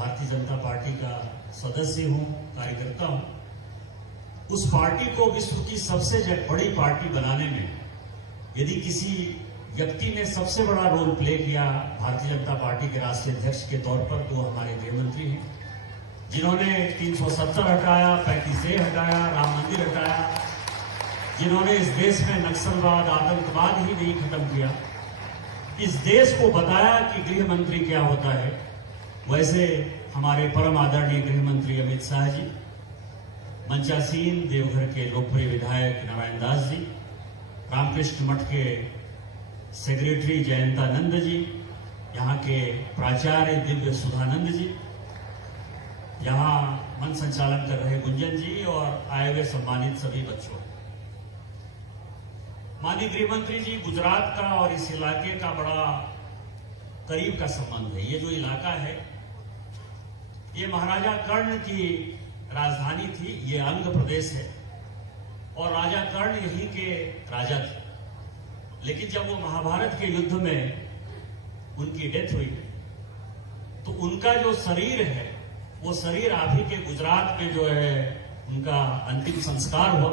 Bharatiya Janata party का सदस्य हूं, कार्यकर्ता हूं। उस पार्टी को विश्व की सबसे बड़ी पार्टी बनाने में यदि किसी व्यक्ति ने सबसे बड़ा रोल प्ले किया भारतीय जनता पार्टी के राष्ट्रीय अध्यक्ष के तौर पर, तो हमारे गृह मंत्री हैं, जिन्होंने 370 हटाया, 35A हटाया, राम मंदिर हटाया, जिन्होंने इस देश में नक्सलवाद, आतंकवाद ही नहीं खत्म किया, इस देश को बताया कि गृह मंत्री क्या होता है। वैसे हमारे परम आदरणीय गृह मंत्री अमित शाह जी, मंचासीन देवघर के लोकप्रिय विधायक नारायण दास जी, रामकृष्ण मठ के सेक्रेटरी जयंतानंद जी, यहाँ के प्राचार्य दिव्य सुधानंद जी, यहाँ मंच संचालन कर रहे गुंजन जी और आए हुए सम्मानित सभी बच्चों। माननीय गृह मंत्री जी, गुजरात का और इस इलाके का बड़ा करीब का संबंध है। ये जो इलाका है, ये महाराजा कर्ण की राजधानी थी, ये अंग प्रदेश है और राजा कर्ण यहीं के राजा थे। लेकिन जब वो महाभारत के युद्ध में उनकी डेथ हुई तो उनका जो शरीर है, वो शरीर आप ही के गुजरात में जो है उनका अंतिम संस्कार हुआ।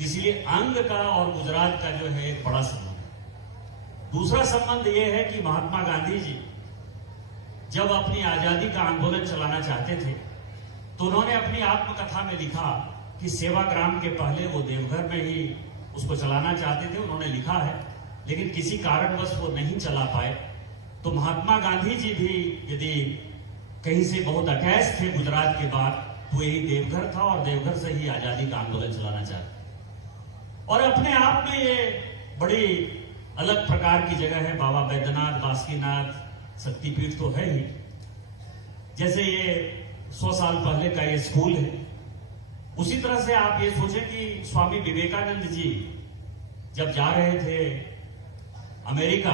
इसलिए अंग का और गुजरात का जो है एक बड़ा संबंध है। दूसरा संबंध ये है कि महात्मा गांधी जी जब अपनी आजादी का आंदोलन चलाना चाहते थे तो उन्होंने अपनी आत्मकथा में लिखा कि सेवाग्राम के पहले वो देवघर में ही उसको चलाना चाहते थे। उन्होंने लिखा है, लेकिन किसी कारणवश वो नहीं चला पाए। तो महात्मा गांधी जी भी यदि कहीं से बहुत अटैच थे गुजरात के बाद, तो यही देवघर था और देवघर से ही आजादी का आंदोलन चलाना चाहते। और अपने आप में ये बड़ी अलग प्रकार की जगह है। बाबा बैद्यनाथ, बासुकीनाथ शक्तिपीठ तो है ही। जैसे ये 100 साल पहले का ये स्कूल है, उसी तरह से आप ये सोचें कि स्वामी विवेकानंद जी जब जा रहे थे अमेरिका,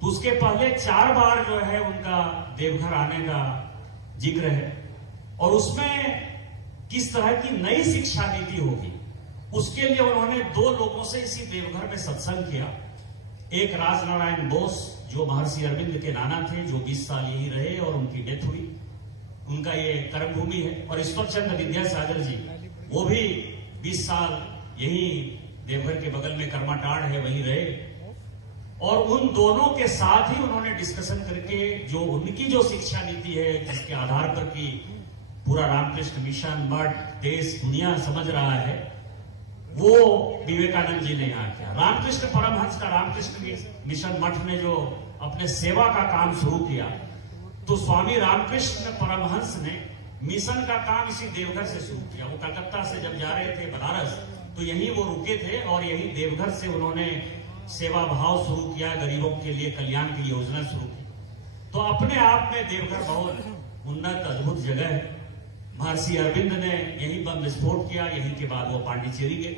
तो उसके पहले 4 बार जो है उनका देवघर आने का जिक्र है। और उसमें किस तरह की नई शिक्षा नीति होगी, उसके लिए उन्होंने 2 लोगों से इसी देवघर में सत्संग किया। एक राजनारायण बोस, जो महर्षि अरविंद के नाना थे, जो 20 साल यही रहे और उनकी डेथ हुई, उनका ये कर्मभूमि है। और ईश्वर चंद्र विद्यासागर जी, वो भी 20 साल यही देवघर के बगल में कर्माटाड़ है, वहीं रहे। और उन दोनों के साथ ही उन्होंने डिस्कशन करके जो उनकी जो शिक्षा नीति है, जिसके आधार पर कि पूरा रामकृष्ण मिशन, मठ, देश, दुनिया समझ रहा है, वो विवेकानंद जी ने यहाँ किया। रामकृष्ण परमहंस का रामकृष्ण मिशन मठ ने जो अपने सेवा का काम शुरू किया, तो स्वामी रामकृष्ण परमहंस ने मिशन का काम इसी देवघर से शुरू किया। वो कलकत्ता से जब जा रहे थे बनारस, तो यहीं वो रुके थे और यहीं देवघर से उन्होंने सेवा भाव शुरू किया, गरीबों के लिए कल्याण की योजना शुरू की। तो अपने आप में देवघर बहुत उन्नत अद्भुत जगह है। महर्षि अरविंद ने यही बम विस्फोट किया, यहीं के बाद वो पांडिचेरी गए।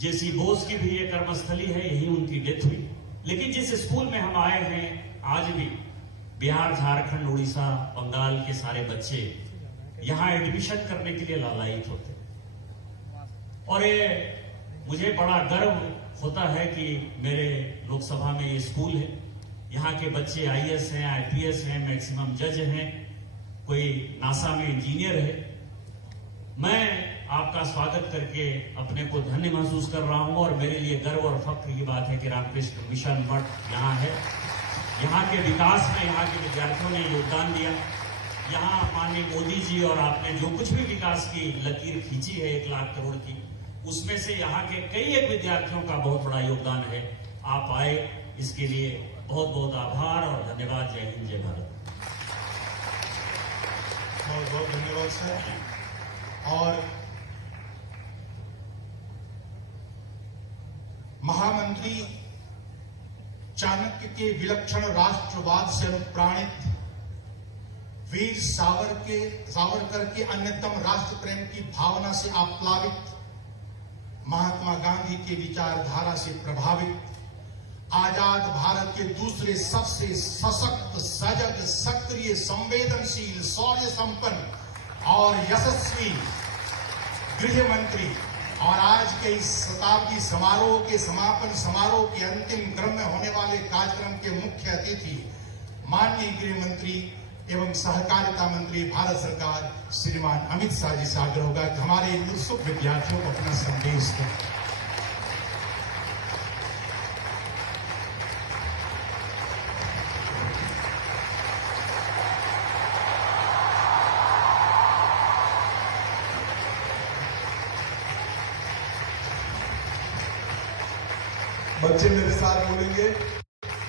जेसी बोस की भी ये कर्मस्थली है, यही उनकी डेथ हुई। लेकिन जिस स्कूल में हम आए हैं, आज भी बिहार, झारखंड, उड़ीसा, बंगाल के सारे बच्चे यहाँ एडमिशन करने के लिए लालायित होते। और ये मुझे बड़ा गर्व होता है कि मेरे लोकसभा में ये स्कूल है। यहाँ के बच्चे IAS हैं, IPS हैं, मैक्सिमम जज हैं, कोई नासा में इंजीनियर है। मैं आपका स्वागत करके अपने को धन्य महसूस कर रहा हूं और मेरे लिए गर्व और फख्र की बात है कि रामकृष्ण मिशन मठ यहाँ है। यहाँ के विकास में यहाँ के विद्यार्थियों ने योगदान दिया। यहाँ माननीय मोदी जी और आपने जो कुछ भी विकास की लकीर खींची है 1 लाख करोड़ की, उसमें से यहाँ के कई एक विद्यार्थियों का बहुत बड़ा योगदान है। आप आए, इसके लिए बहुत बहुत आभार और धन्यवाद। जय हिंद, जय भारत। बहुत बहुत धन्यवाद सर। और महामंत्री चाणक्य के विलक्षण राष्ट्रवाद से अनुप्राणित वीर सावरकर के अन्यतम राष्ट्र प्रेम की भावना से आप्लावित, महात्मा गांधी के विचारधारा से प्रभावित, आजाद भारत के दूसरे सबसे सशक्त, सजग, सक्रिय, संवेदनशील, शौर्य संपन्न और यशस्वी गृह मंत्री और आज के इस शताब्दी समारोह के समापन समारोह के अंतिम क्रम में होने वाले कार्यक्रम के मुख्य अतिथि माननीय गृह मंत्री एवं सहकारिता मंत्री भारत सरकार श्रीमान अमित शाह जी से आग्रह होगा कि हमारे इन उत्सुक विद्यार्थियों को अपना संदेश दें। बच्चे मेरे साथ बोलेंगे,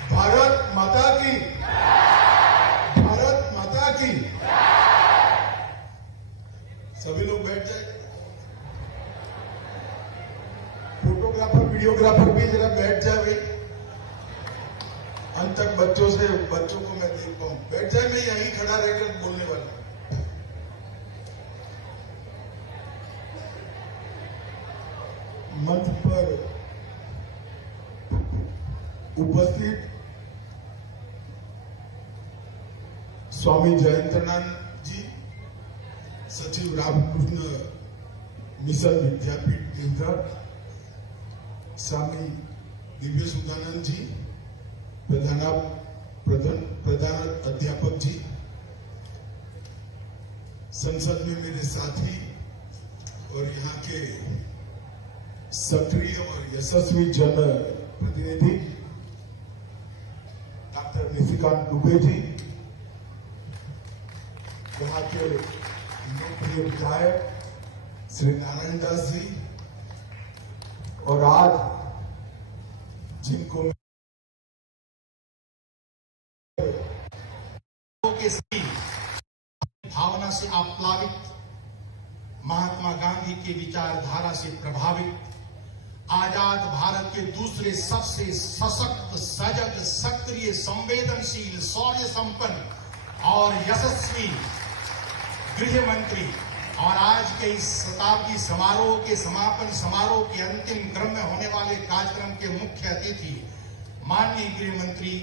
भारत माता की, भारत माता की। सभी लोग बैठ जाए। फोटोग्राफर वीडियोग्राफर भी जरा बैठ जाए भाई, अंत तक बच्चों को मैं देख पाऊं। बैठ जाए, मैं यहीं खड़ा रहकर बोलने वाला हूं। मंच पर उपस्थित स्वामी जयंतानंद जी, सचिव रामकृष्ण मिशन विद्यापीठ देवघर, स्वामी दिव्य सुधानंद जी, प्रधान अध्यापक जी, संसद में मेरे साथी और यहाँ के सक्रिय और यशस्वी जन प्रतिनिधि डॉक्टर निशिकांत दुबे जी, यहाँ के लोकप्रिय विधायक श्री नारायण दास जी, और आज जिनको के सभी भावना से आप्लावित, महात्मा गांधी के विचारधारा से प्रभावित, आजाद भारत के दूसरे सबसे सशक्त, सजग, सक्रिय, संवेदनशील, शौर्य संपन्न और यशस्वी गृह मंत्री और आज के इस शताब्दी समारोह के समापन समारोह के अंतिम क्रम में होने वाले कार्यक्रम के मुख्य अतिथि माननीय गृह मंत्री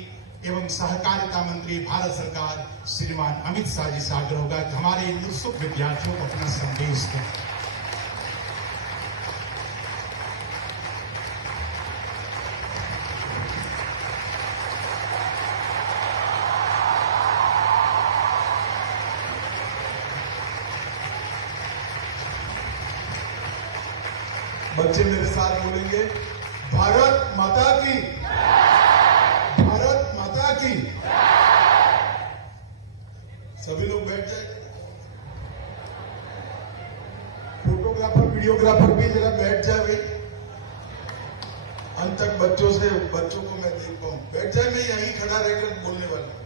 एवं सहकारिता मंत्री भारत सरकार श्रीमान अमित शाह जी से आग्रह होगा कि हमारे इन उत्सुक विद्यार्थियों को अपना संदेश दें। बच्चे मेरे साथ बोलेंगे, भारत माता की, भारत माता की। सभी लोग बैठ जाए। फोटोग्राफर वीडियोग्राफर भी जरा बैठ जाए भाई, अंत तक बच्चों को मैं देख पाऊं। बैठ जाए, मैं यहीं खड़ा रहकर बोलने वाला हूं।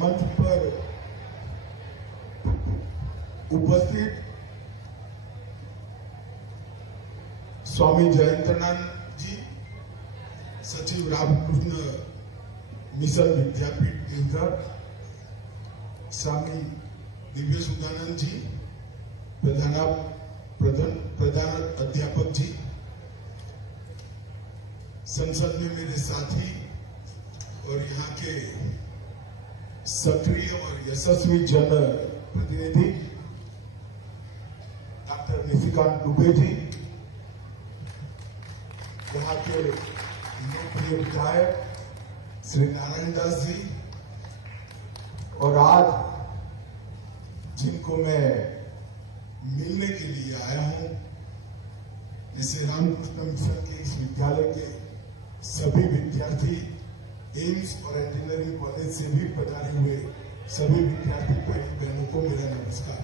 मंच पर उपस्थित स्वामी जयंतानंद जी, सचिव रामकृष्ण मिशन विद्यापीठ देवघर, स्वामी दिव्य सुधानंद जी, प्रधान अध्यापक जी, संसद में मेरे साथी और यहाँ के सक्रिय और यशस्वी जन प्रतिनिधि डॉक्टर निशिकांत दुबे जी, यहाँ के लोकप्रिय विधायक श्री नारायण दास जी, और आज जिनको मैं मिलने के लिए आया हूं, जैसे रामकृष्ण मिशन के इस विद्यालय के सभी विद्यार्थी, एम्स और इंजीनियरिंग कॉलेज से भी पधारे हुए सभी विद्यार्थी भाई बहनों को मेरा नमस्कार।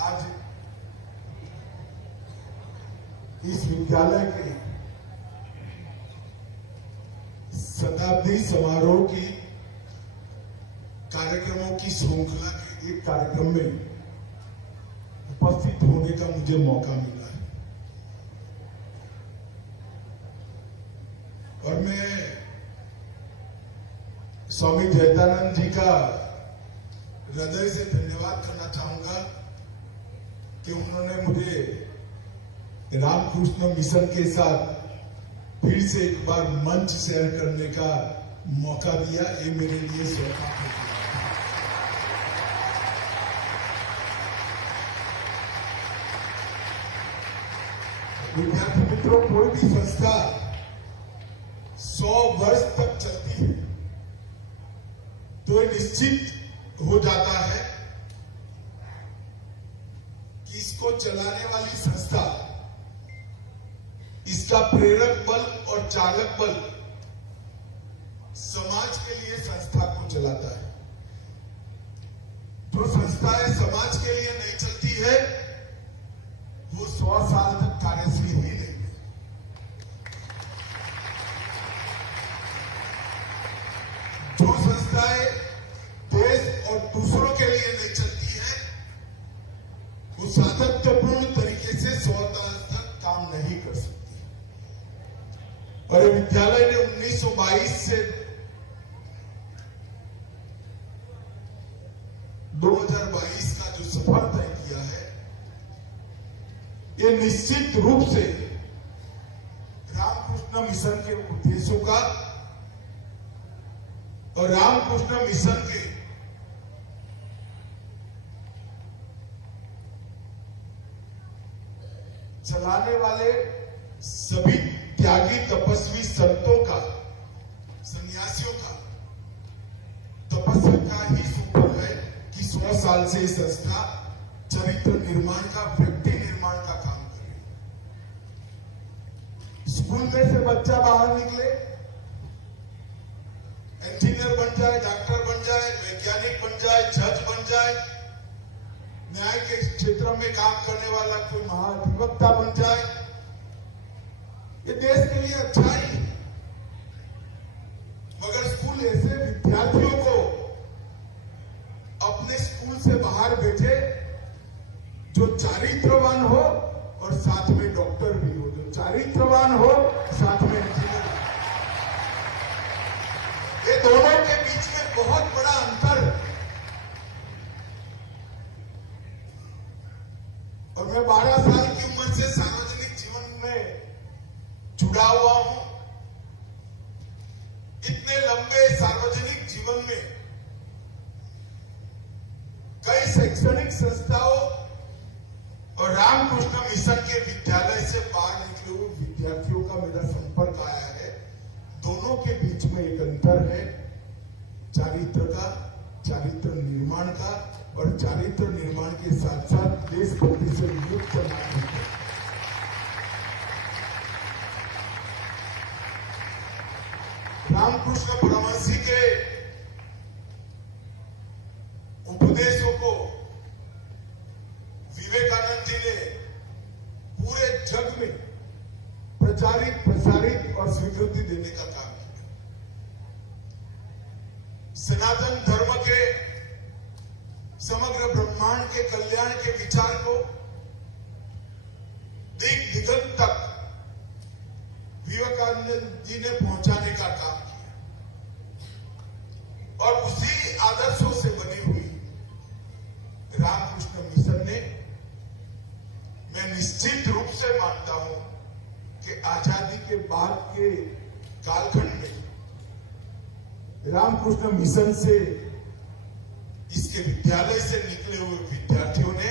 आज इस विद्यालय के शताब्दी समारोह की कार्यक्रमों की श्रृंखला के एक कार्यक्रम में उपस्थित होने का मुझे मौका मिला है, और मैं स्वामी जयंतानंद जी का हृदय से धन्यवाद करना चाहूंगा कि उन्होंने मुझे रामकृष्ण मिशन के साथ फिर से एक बार मंच शेयर करने का मौका दिया। ये मेरे लिए सौभाग्य है। विद्यार्थी मित्रों, कोई भी संस्था 100 वर्ष तक चलती है तो ये निश्चित हो जाता है कि इसको चलाने वाली संस्था, इसका प्रेरक बल और चालक बल समाज के लिए संस्था को चलाता है। जो संस्थाएं समाज के लिए नहीं चलती है वो 100 साल तक कार्यशील ही नहीं है। जो संस्थाएं देश और दूसरों के लिए नहीं चलती है वो सातत्यपूर्ण तरीके से 100 साल तक काम नहीं कर सकती। और ये विद्यालय ने 1922 से 2022 का जो सफर तय किया है, ये निश्चित रूप से रामकृष्ण मिशन के उद्देश्यों का और रामकृष्ण मिशन के चलाने वाले सभी त्यागी तपस्वी संतों का, सन्यासियों का तपस्या का ही सुफल है कि 100 साल से ये संस्था चरित्र निर्माण का, व्यक्ति निर्माण का काम कर रही है। स्कूल में से बच्चा बाहर निकले, इंजीनियर बन जाए, डॉक्टर बन जाए, वैज्ञानिक बन जाए, जज बन जाए, न्याय के क्षेत्र में काम करने वाला कोई महाधिवक्ता बन जाए, ये देश के लिए अच्छाई है। मगर स्कूल ऐसे विद्यार्थियों को अपने स्कूल से बाहर बैठे जो चारित्रवान हो और साथ में डॉक्टर भी हो, जो चारित्रवान हो साथ में इंजीनियर। ये दोनों के बीच में बहुत बड़ा अंतर है। और मैं 12 साल की उम्र से सार्वजनिक जीवन में जुड़ा हुआ हूं। इतने लंबे सार्वजनिक जीवन में कई शैक्षणिक संस्थाओं और रामकृष्ण मिशन के विद्यालय से बाहर निकले हुए विद्यार्थियों का मेरा संपर्क आया है। दोनों के बीच में एक अंतर है, चारित्र का, चारित्र निर्माण का, और चारित्र निर्माण के साथ साथ देशभक्ति से युक्त नागरिक। रामकृष्ण परमहंस के उपदेशों को विवेकानंद जी ने पूरे जग में प्रचारित, प्रसारित और स्वीकृति देने का काम किया। सनातन धर्म के, समग्र ब्रह्मांड के कल्याण के विचार को दिग दिगंत तक विवेकानंद जी ने पहुंचाने का काम किया। और उसी आदर्शों से बनी हुई रामकृष्ण मिशन ने, मैं निश्चित रूप से मानता हूं कि आजादी के बाद के कालखंड में रामकृष्ण मिशन से, इसके विद्यालय से निकले हुए विद्यार्थियों ने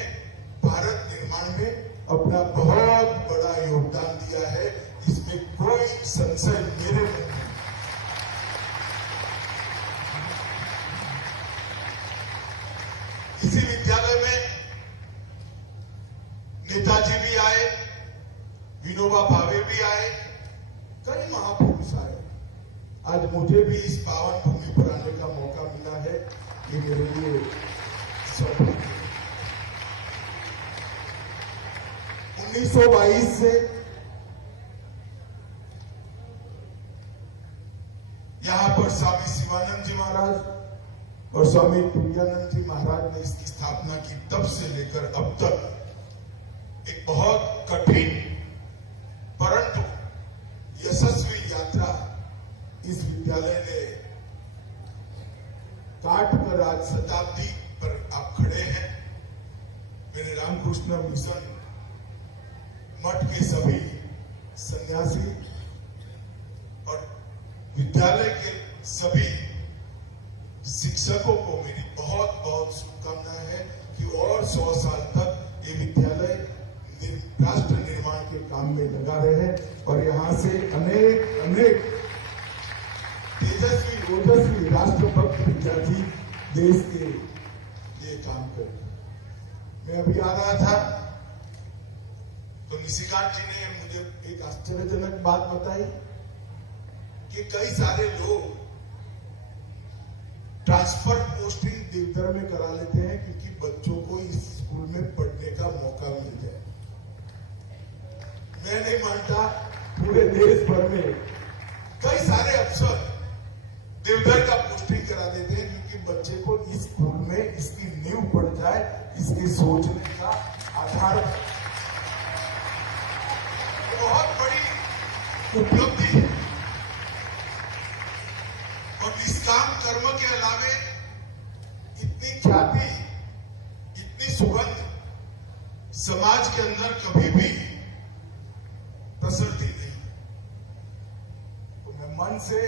भारत निर्माण में अपना बहुत बड़ा योगदान दिया है। इसमें कोई संशय मेरे मन में नहीं। इसी विद्यालय में नेताजी भी आए, विनोबा भावे भी आए, कई महापुरुष आए। आज मुझे भी इस पावन भूमि पर आने का मौका मिला है, ये मेरे लिए सौभाग्य है। 1922 से यहां पर स्वामी शिवानंद जी महाराज और स्वामी तुरानंद जी महाराज ने इसकी स्थापना की। तब से लेकर अब तक एक बहुत कठिन परंतु यशस्वी यात्रा इस विद्यालय ने काट कर आज शताब्दी पर आप खड़े हैं। मेरे रामकृष्ण मिशन मठ के सभी सन्यासी और विद्यालय के सभी शिक्षकों को मेरी बहुत बहुत शुभकामनाएं हैं कि और 100 साल तक ये विद्यालय राष्ट्र निर्माण के काम में लगा रहे और यहाँ से अनेक अनेक तेजस्वी ओजस्वी राष्ट्रभक्त विद्यार्थी देश के लिए काम कर। मैं अभी आ रहा था तो निशिकांत जी ने मुझे एक आश्चर्यजनक बात बताई कि कई सारे लोग ट्रांसफर पोस्टिंग देवघर में करा लेते हैं क्योंकि बच्चों को इस स्कूल में पढ़ने का मौका मिल जाए। मैं नहीं मानता, पूरे देश भर में कई सारे अफसर देवघर का पोस्टिंग करा देते हैं क्योंकि बच्चे को इस स्कूल में इसकी नींव पड़ जाए, इसकी सोचने का आधार बहुत बड़ी उपलब्धि है। और निष्काम कर्म के अलावे इतनी ख्याति, इतनी सुगंध समाज के अंदर कभी भी प्रसरती नहीं। तो मैं मन से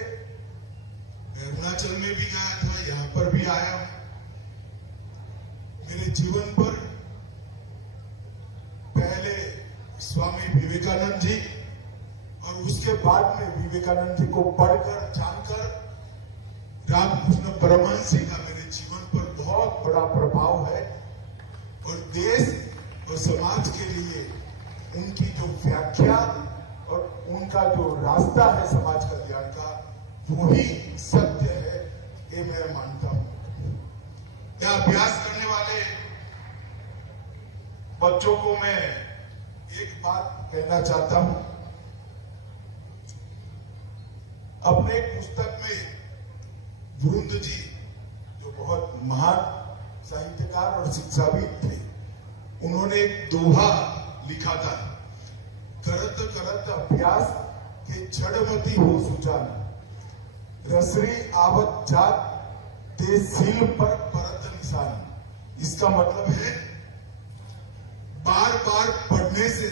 अरुणाचल में भी गया था, यहां पर भी आया हूं। मेरे जीवन पर पहले स्वामी विवेकानंद जी और उसके बाद में विवेकानंद जी को पढ़कर जानकर रामकृष्ण परमहंस जी का मेरे जीवन पर बहुत बड़ा प्रभाव है। और देश और समाज के लिए उनकी जो व्याख्या और उनका जो रास्ता है समाज कल्याण का, वो ही सत्य है, ये मैं मानता हूं। यह अभ्यास करने वाले बच्चों को मैं एक बात कहना चाहता हूं। अपने एक पुस्तक में वरुण जी, जो बहुत महान साहित्यकार और शिक्षाविद थे, उन्होंने एक दोहा लिखा था, करत करत अभ्यास के जड़मती हो सुजान, रसरी आवत जात ते सील पर परत निशान। इसका मतलब है बार बार पढ़ने से,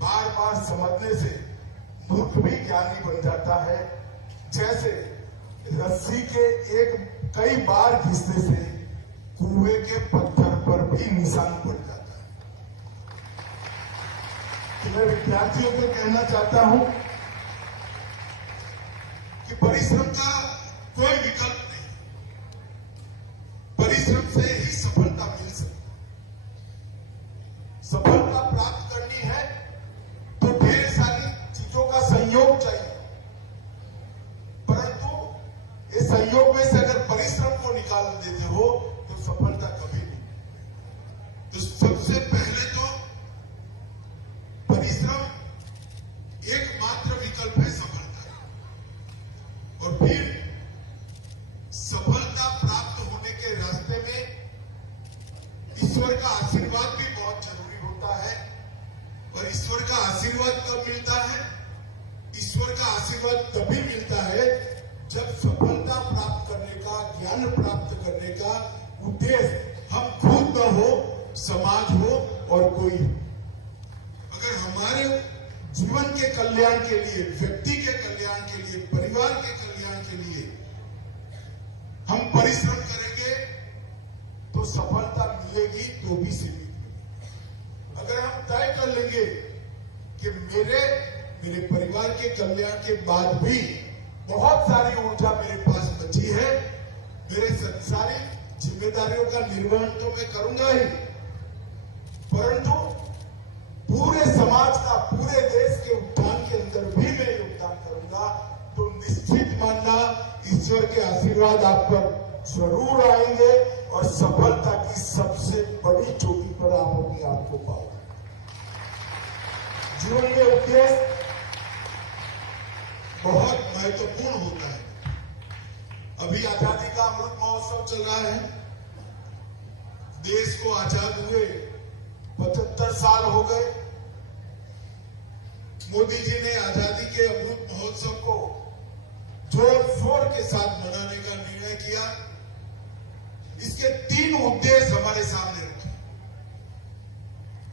बार बार समझने से मूर्ख भी ज्ञानी बन जाता है। जैसे रस्सी के एक कई बार घिसने से कुएं के पत्थर पर भी निशान पड़ जाता है। तो मैं विद्यार्थियों को कहना चाहता हूं कि परिश्रम का कोई विकल्प नहीं, परिश्रम से ही सफलता मिल सकती। सफलता प्राप्त करनी है तो ढेर सारी चीजों का संयोग चाहिए, परंतु इस संयोग में से अगर परिश्रम को निकाल देते हो तो सफलता कभी नहीं। तो सबसे पहले तो परिश्रम एकमात्र विकल्प है सफलता का। और फिर सफलता प्राप्त होने के रास्ते में ईश्वर का आशीर्वाद भी बहुत जरूरी होता है। और ईश्वर का आशीर्वाद कब मिलता है? ईश्वर का आशीर्वाद तभी मिलता है जब सफलता प्राप्त करने का, ज्ञान प्राप्त करने का उद्देश्य हम खुद न हो, समाज हो और कोई। अगर हमारे जीवन के कल्याण के लिए, व्यक्ति के कल्याण के लिए, परिवार के कल्याण के लिए हम परिश्रम करेंगे तो सफलता मिलेगी, तो भी सीमित मिलेगी। अगर हम तय कर लेंगे कि मेरे परिवार के कल्याण के बाद भी बहुत सारी ऊर्जा मेरे पास बची है, मेरे संसारिक जिम्मेदारियों का निर्वहन तो मैं करूंगा ही, परंतु पूरे समाज का, पूरे देश के उत्थान के अंदर भी मैं योगदान करूंगा, तो निश्चित मानना ईश्वर के आशीर्वाद आप पर जरूर आएंगे और सफलता की सबसे बड़ी चोटी पर आप अपने आप को पाओगे। जीवन के उद्देश्य बहुत महत्वपूर्ण होता है। अभी आजादी का अमृत महोत्सव चल रहा है। देश को आजाद हुए 75 साल हो गए। मोदी जी ने आजादी के अमृत महोत्सव को जोर शोर के साथ मनाने का निर्णय किया। इसके 3 उद्देश्य हमारे सामने रखे।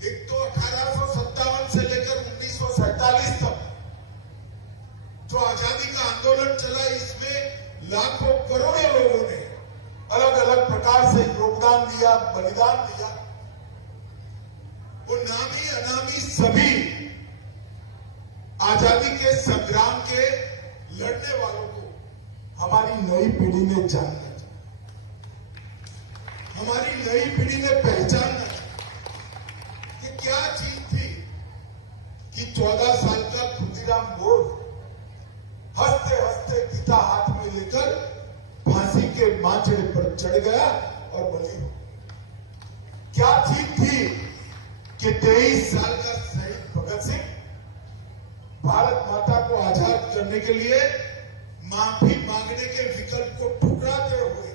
एक तो 1857 से लेकर 1947 तक जो आजादी का आंदोलन चला, इसमें लाखों करोड़ों लोगों ने अलग अलग प्रकार से योगदान दिया, बलिदान दिया। वो नामी अनामी सभी आजादी के संग्राम के लड़ने वालों को हमारी नई पीढ़ी ने जानना चाहिए, हमारी नई पीढ़ी ने पहचानना चाहिए कि क्या चीज थी कि 14 साल का खुदीराम बोस हंसते हंसते गीता हाथ में लेकर फांसी के माचड़े पर चढ़ गया और बली हो। क्या चीज थी कि 23 साल का शहीद भगत सिंह भारत माता को आजाद करने के लिए माफी मांगने के विकल्प को ठुकराते हुए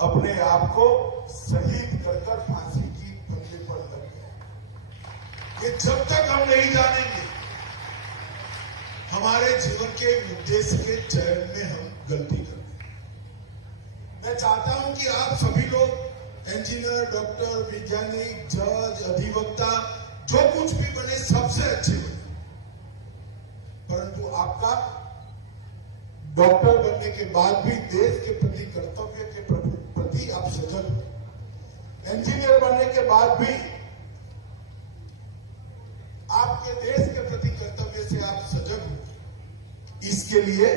अपने आप को शहीद कर फांसी की फंदे पर लग गया। ये जब तक हम नहीं जानेंगे हमारे जीवन के उद्देश्य के चयन में हम गलती करते हैं। मैं चाहता हूं कि आप सभी लोग इंजीनियर, डॉक्टर, वैज्ञानिक, जज, अधिवक्ता जो कुछ भी बने सबसे अच्छे बने, परंतु आपका डॉक्टर बनने के बाद भी देश के प्रति कर्तव्य के प्रति आप सजग हो। इंजीनियर बनने के बाद भी आपके देश के प्रति कर्तव्य से आप सजग हो। इसके लिए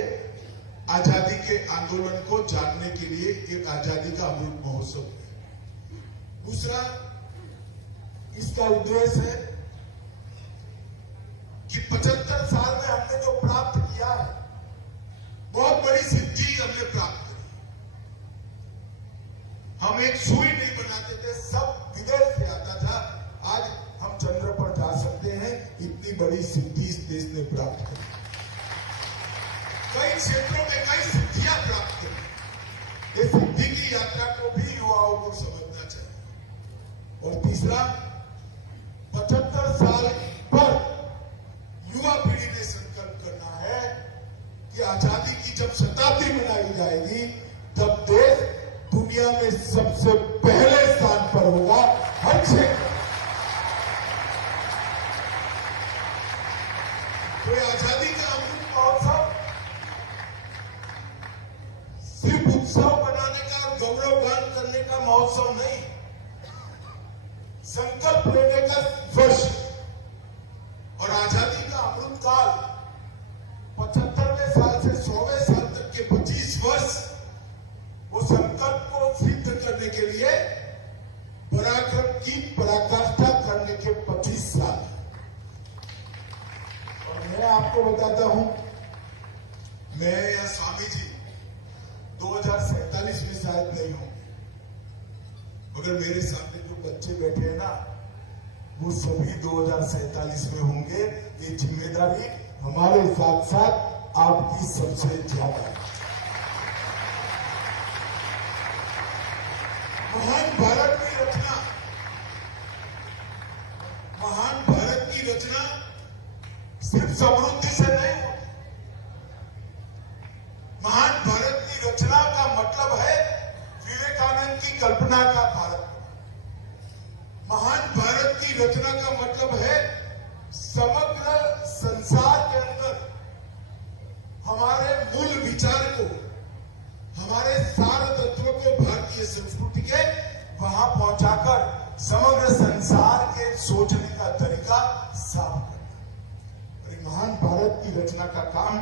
आजादी के आंदोलन को जानने के लिए एक आजादी का अमृत महोत्सव है। दूसरा इसका उद्देश्य है कि 75 साल में हमने जो प्राप्त किया है, बहुत बड़ी सिद्धि हमने प्राप्त करी। हम एक सुई नहीं बनाते थे, सब विदेश से आता था। आज हम चंद्र पर जा सकते हैं, इतनी बड़ी सिद्धि इस देश ने प्राप्त करी। कई क्षेत्रों में कई सिद्धियां प्राप्त करी। इस सिद्धि की यात्रा को भी युवाओं को समझना चाहिए। और तीसरा, 75 साल पर युवा पीढ़ी ने संकल्प करना है कि आजादी की जब शताब्दी मनाई जाएगी तब देश दुनिया में सबसे पहले स्थान पर होगा हर क्षेत्र। तो आजादी का अमृत महोत्सव सिर्फ उत्सव बनाने का, गौरवगान करने का महोत्सव नहीं, संकल्प लेने का वर्ष। और आजादी का अमृत काल 75वें साल से 100वें साल तक के 25 वर्ष वो संकल्प को सिद्ध करने के लिए पराक्रम की पराकाष्ठा करने के 25 साल। और मैं आपको बताता हूं, मैं या स्वामी जी 2047 में शायद नहीं होंगे, मगर मेरे सामने जो बच्चे बैठे हैं ना, वो सभी 2047 में होंगे। ये जिम्मेदारी हमारे साथ साथ आपकी सबसे ज्यादा है। महान भारत की रचना, महान भारत की रचना सिर्फ समृद्धि से नहीं होती। महान भारत की रचना का मतलब है विवेकानंद की कल्पना का भारत। महान भारत की रचना का मतलब है समग्र संसार के अंदर हमारे मूल विचार को, हमारे सार तत्व को भारतीय संस्कृति के वहां पहुंचाकर समग्र संसार के सोचने का तरीका साफ करना। और महान भारत की रचना का काम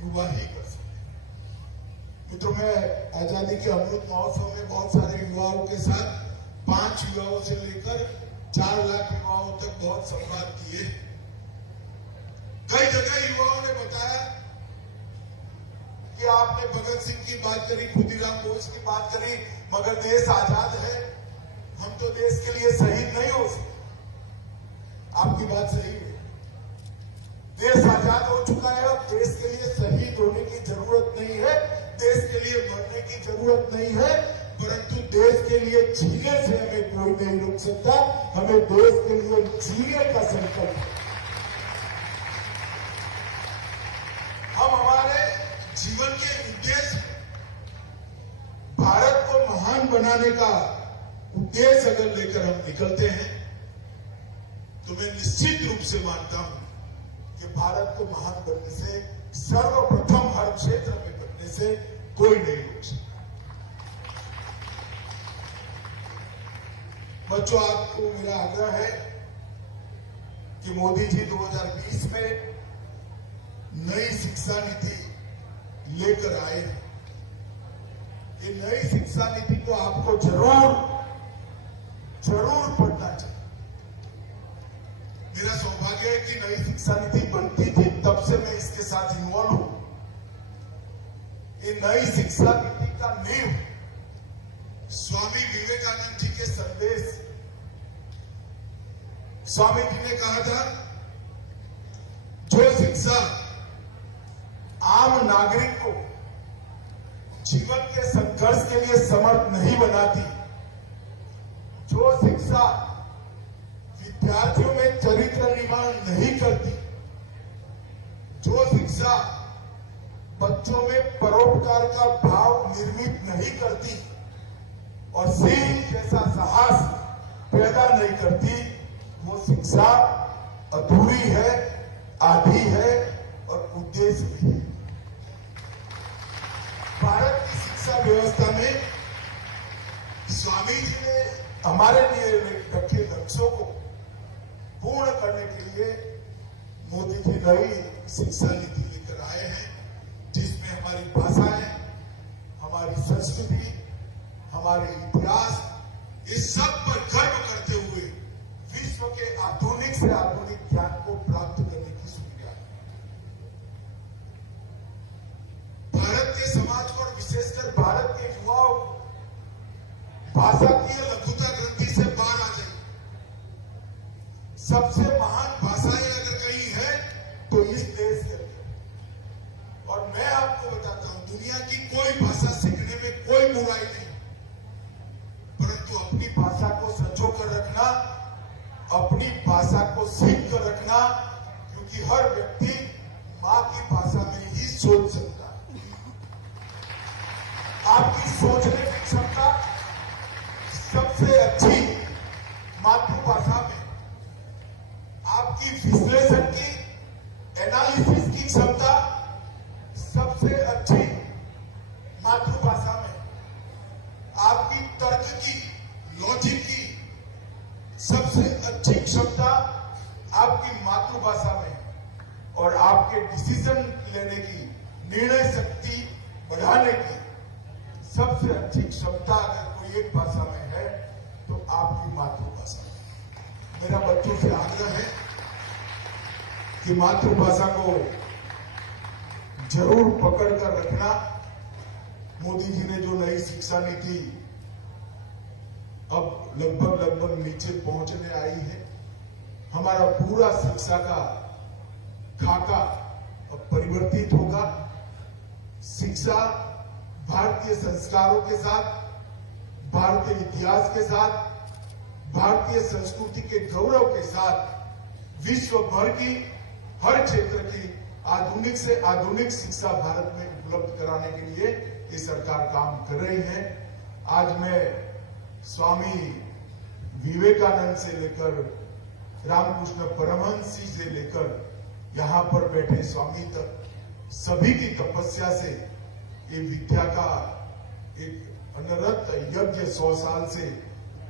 युवा ही कर सकते हैं। मित्रों, मैं आजादी के अमृत महोत्सव में बहुत सारे युवाओं के साथ 5 युवाओं से लेकर 4 लाख युवाओं तक बहुत संवाद किए। कई जगह युवाओं ने बताया कि आपने भगत सिंह की बात करी, खुदीराम बोस की बात करी, मगर देश आजाद है, हम तो देश के लिए शहीद नहीं हो सकते। आपकी बात सही है, देश आजाद हो चुका है, अब देश के लिए शहीद होने की जरूरत नहीं है, देश के लिए मरने की जरूरत नहीं है, परंतु देश के लिए जीने से हमें कोई नहीं रोक सकता। हमें देश के लिए जीने का संकल्प है। हम हमारे जीवन के उद्देश्य, भारत को महान बनाने का उद्देश्य अगर लेकर हम निकलते हैं, तो मैं निश्चित रूप से मानता हूं कि भारत को महान बनने से, सर्वप्रथम हर क्षेत्र में बनने से कोई नहीं रोक सकता। बच्चों, आपको मेरा आग्रह है कि मोदी जी 2020 में नई शिक्षा नीति लेकर आए हैं। ये नई शिक्षा नीति को आपको जरूर पढ़ना चाहिए। मेरा सौभाग्य है कि नई शिक्षा नीति बनती थी, तब से मैं इसके साथ इन्वॉल्व हूं। ये नई शिक्षा नीति का नींव स्वामी विवेकानंद जी के संदेश। स्वामी जी ने कहा था, जो शिक्षा आम नागरिक को जीवन के संघर्ष के लिए समर्थ नहीं बनाती, जो शिक्षा विद्यार्थियों में चरित्र निर्माण नहीं करती, जो शिक्षा बच्चों में परोपकार का भाव निर्मित नहीं करती और सिंह जैसा साहस पैदा नहीं करती, वो शिक्षा अधूरी है, आधी है और उद्देश्य भी है। भारत की शिक्षा व्यवस्था में स्वामी जी ने हमारे लिए रखे लक्ष्यों को पूर्ण करने के लिए मोदी जी नई शिक्षा नीति लेकर आए हैं, जिसमें हमारी भाषाएं, हमारी संस्कृति, हमारे इतिहास, इस सब पर गर्व करते हुए विश्व के आधुनिक से आधुनिक ज्ञान को प्राप्त करने की सुविधा है। भारत के समाज को और विशेषकर भारत के युवाओं को भाषा की लघुता ग्रंथि से बाहर आ जाए। सबसे महान भाषाएं अगर कहीं है तो इस देश के अंदर। और मैं आपको बताता हूं, दुनिया की कोई भाषा सीखने में कोई बुराई नहीं, परंतु अपनी भाषा को संजो कर रखना, अपनी भाषा को सीख कर रखना, क्योंकि हर व्यक्ति मां की भाषा में ही सोच सकता है। आपकी सोचने की क्षमता सबसे अच्छी मातृभाषा में, आपकी विश्लेषण की, एनालिसिस की क्षमता सबसे अच्छी मातृभाषा में, आपकी तर्क की, लॉजिक की सबसे अच्छी क्षमता आपकी मातृभाषा में, और आपके डिसीजन लेने की, निर्णय शक्ति बढ़ाने की सबसे अच्छी क्षमता अगर कोई एक भाषा में है तो आपकी मातृभाषा में। मेरा बच्चों से आग्रह है कि मातृभाषा को जरूर पकड़ कर रखना। मोदी जी ने जो नई शिक्षा नीति अब लगभग नीचे पहुंचने आई है, हमारा पूरा शिक्षा का खाका अब परिवर्तित होगा। शिक्षा भारतीय संस्कारों के साथ, भारतीय इतिहास के साथ, भारतीय संस्कृति के गौरव के साथ विश्व भर की हर क्षेत्र की आधुनिक से आधुनिक शिक्षा भारत में उपलब्ध कराने के लिए ये सरकार काम कर रही है। आज मैं स्वामी विवेकानंद से लेकर रामकृष्ण परमहंस जी से लेकर यहाँ पर बैठे स्वामी तक सभी की तपस्या से ये विद्या का एक अनवरत यज्ञ 100 साल से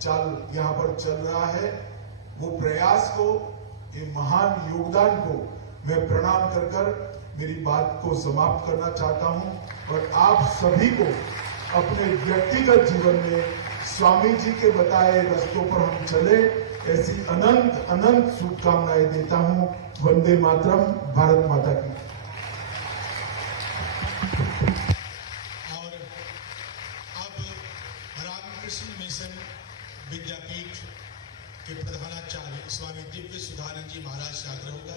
यहाँ पर चल रहा है। वो प्रयास को, ये महान योगदान को मैं प्रणाम कर मेरी बात को समाप्त करना चाहता हूं और आप सभी को अपने व्यक्तिगत जीवन में स्वामी जी के बताए रास्तों पर हम चले, ऐसी अनंत अनंत शुभकामनाएं देता हूं। वंदे मातरम। भारत माता की। और अब रामकृष्ण मिशन विद्यापीठ के प्रधानाचार्य स्वामी दिव्य सुधानंद जी महाराज से आग्रह होगा